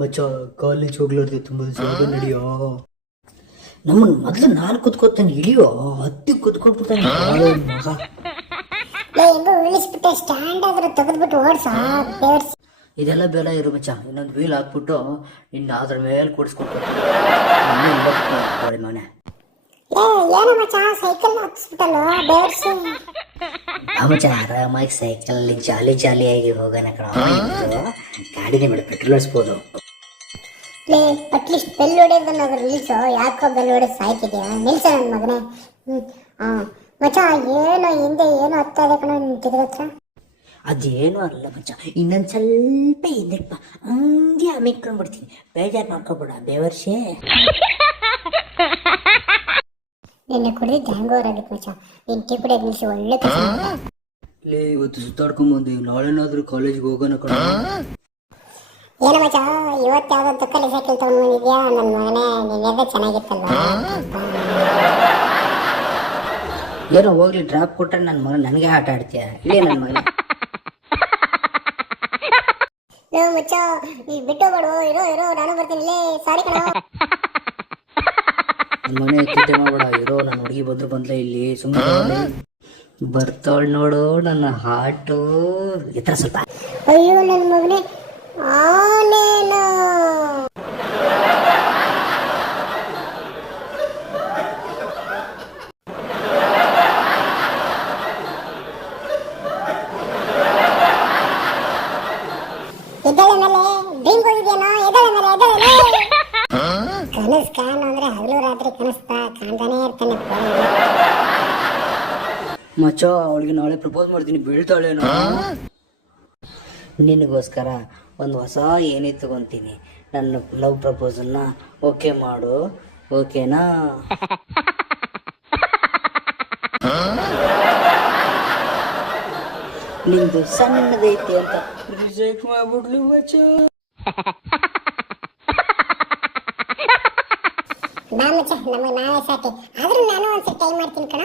ಮಚ್ಚ ಕಾಲೇಜ್ ಹೋಗ್ಲಾರ್ದೆ ತುಂಬ ದಿವಸ ನಡಿಯೋ. ನಮ್ಮನ್ ಮೊದ್ಲು ನಾನು ಕುತ್ಕೋತಾನೆ ಇಳಿಯೋ, ಹತ್ತಿ ಕುತ್ಕೊಂಡ್ಬಿಡ್ತಾನೆ ಮಗ. ಹೆಂಗೋ ಉಳಿಸ್ಬಿಟ್ಟೆ, ಸ್ಟ್ಯಾಂಡ್ ಆದ್ರೂ ತೆಗೆದ್ಬಿಟ್ಟು ಓಡ್ಸ. ಇದೆಲ್ಲ ಬೇಡ ಇರು ಮಚ್ಚ, ಇನ್ನೊಂದು ವೀಲ್ ಹಾಕ್ಬಿಟ್ಟು ಇನ್ನು ಅದ್ರ ಮೇಲೆ ಕೂಡಿಸ್ಕೊಟ್ಟು ಮನೆ. ಏನೋ ಮಚ್ಚ ಸೈಕಲ್ ಹಾಕ್ಸ್ಬಿಟ್ಟಲ್ಲ ಬೇರ್ಸಿ. ಮಚ್ಚ ಆರಾಮಾಗಿ ಸೈಕಲ್ ಜಾಲಿ ಜಾಲಿಯಾಗಿ ಹೋಗೋಣ ಕಣ. ಗಾಡಿನೇ ಬೇಡ, ಪೆಟ್ರೋಲ್ ಹಚ್ಬೋದು. ಅಟ್ಲೀಸ್ಟ್ ಬೆಲ್ ಹೊಡೆಯೋದನ್ನಾದ್ರೂ ನಿಲ್ಸೋ. ಯಾಕೋ ಬೆಲ್ ಹೊಡೆದು ಸಾಯ್ತಿದ್ಯಾ? ನಿಲ್ಸ ನನ್ನ ಮಗನೇ. ಮಚ್ಚ ಏನೋ ಹಿಂದೆ ಏನೋ ಹತ್ತಾ ಇದೆ ಕಣ ನಿಂತಿದ್ರ ಹತ್ರ. ಅದೇನು ಅಲ್ಲ ಮಚ್ಚ, ಇನ್ನೊಂದು ಸ್ವಲ್ಪ ಹಿಂದಕ್ಕೆ ಹಂಗೆ ಅಮ್ಮಿಕೊಂಡ್ಬಿಡ್ತೀನಿ, ಬೇಜಾರು ಮಾಡ್ಕೊಬೇಡ ಬೇವರ್ಷೆ. ನಿನ್ನೆ ಕುಡಿದು ಹ್ಯಾಂಗೋವರ್ ಆಗಿತ್ತು ಮಚ್ಚ. ನಿನ್ ಟೀ ಕುಡಿಯೋದು ನಿಲ್ಸಿ ಒಳ್ಳೆ ಕೆಲಸ. ಇವತ್ತು ಸುತ್ತಾಡ್ಕೊಂಬಂದು ನಾಳೆನಾದ್ರೂ ಕಾಲೇಜ್ಗೆ ಹೋಗೋಣ ಕಣ. ಏನು ಮಚ್ಚ ಇವತ್ತು ಯಾವ್ದಂತ ಕಲೆ ಸೈಕಲ್ ತಗೊಂಡು ಬಂದಿದ್ಯಾ ನನ್ನ ಮಗನೇ? ನಿನ್ನೆದ ಚೆನ್ನಾಗಿತ್ತಲ್ವಾ? ಏನೋ ಹೋಗ್ಲಿ, ಡ್ರಾಪ್ ಕೊಟ್ರೆ ನನ್ನ ಮಗ ನನಗೆ ಆಟ ಆಡ್ತೀಯ ಇಲ್ಲೇ ನನ್ನ ಮಗ. ಮಚ್ಚ ಈ ಬಿಟ್ಟೋಗ್ಬೇಡು, ಇರೋ ಇರೋ ನಾನು ಬರ್ತೀನಿ. ಇಲ್ಲೇ ಸಾರಿ ಕಣ. ನನ್ನ ಮನೆ ಕಿತ್ತೆ ಮಾಡಬೇಡ, ಇರೋ. ನನ್ನ ಹುಡುಗಿ ಬಂದ್ಲೇ ಇಲ್ಲಿ, ಸುಮ್ಮನೆ ಬರ್ತಾಳ್ ನೋಡು ನನ್ನ ಹಾಟು. ಎತ್ತರ ಸ್ವಲ್ಪ. ಅಯ್ಯೋ ನನ್ನ ಮಗನೇ, ಆನೇನು ಎದ್ದಳೆ ಮೇಲೆ ಡ್ರೀಮ್ ಹೋಗಿದ್ಯಾನೋ? ಎದ್ದಳೆ ಮೇಲೆ ಎದ್ದಳೆ. ಕನಸು ಕಾಣು ಅಂದ್ರೆ ಹಗಲು ರಾತ್ರಿ ಕನಸ್ತಾ ಕಾಣ್ತಾನೆ ಇರ್ತಾನೆ. ಮಚ್ಚ ಅವಳಿಗೆ ನಾಳೆ ಪ್ರಪೋಸ್ ಮಾಡ್ತೀನಿ, ಬೀಳ್ತಾಳೇನೋ. ನಿನಗೋಸ್ಕರ ಒಂದು ಹೊಸ ಏನೇ ತಗೊಂತೀನಿ. ನನ್ನ ಲವ್ ಪ್ರಪೋಸಲ್ನ ಓಕೆ ಮಾಡು, ಓಕೆನಾ? ನಿಂದು ಸಣ್ಣದೈತಿ ಅಂತ ರಿಜೆಕ್ಟ್ ಮಾಡ್ಬಿಡ್ಲಿ ಮಚ್ಚ. ಬಾ ಮಚ್ಚ, ನಮಗೆ ನಾವೇ ಸಾಕಿ. ಆದ್ರೂ ನಾನು ಒಂದ್ಸರಿ ಟ್ರೈ ಮಾಡ್ತೀನಿ ಕಣ.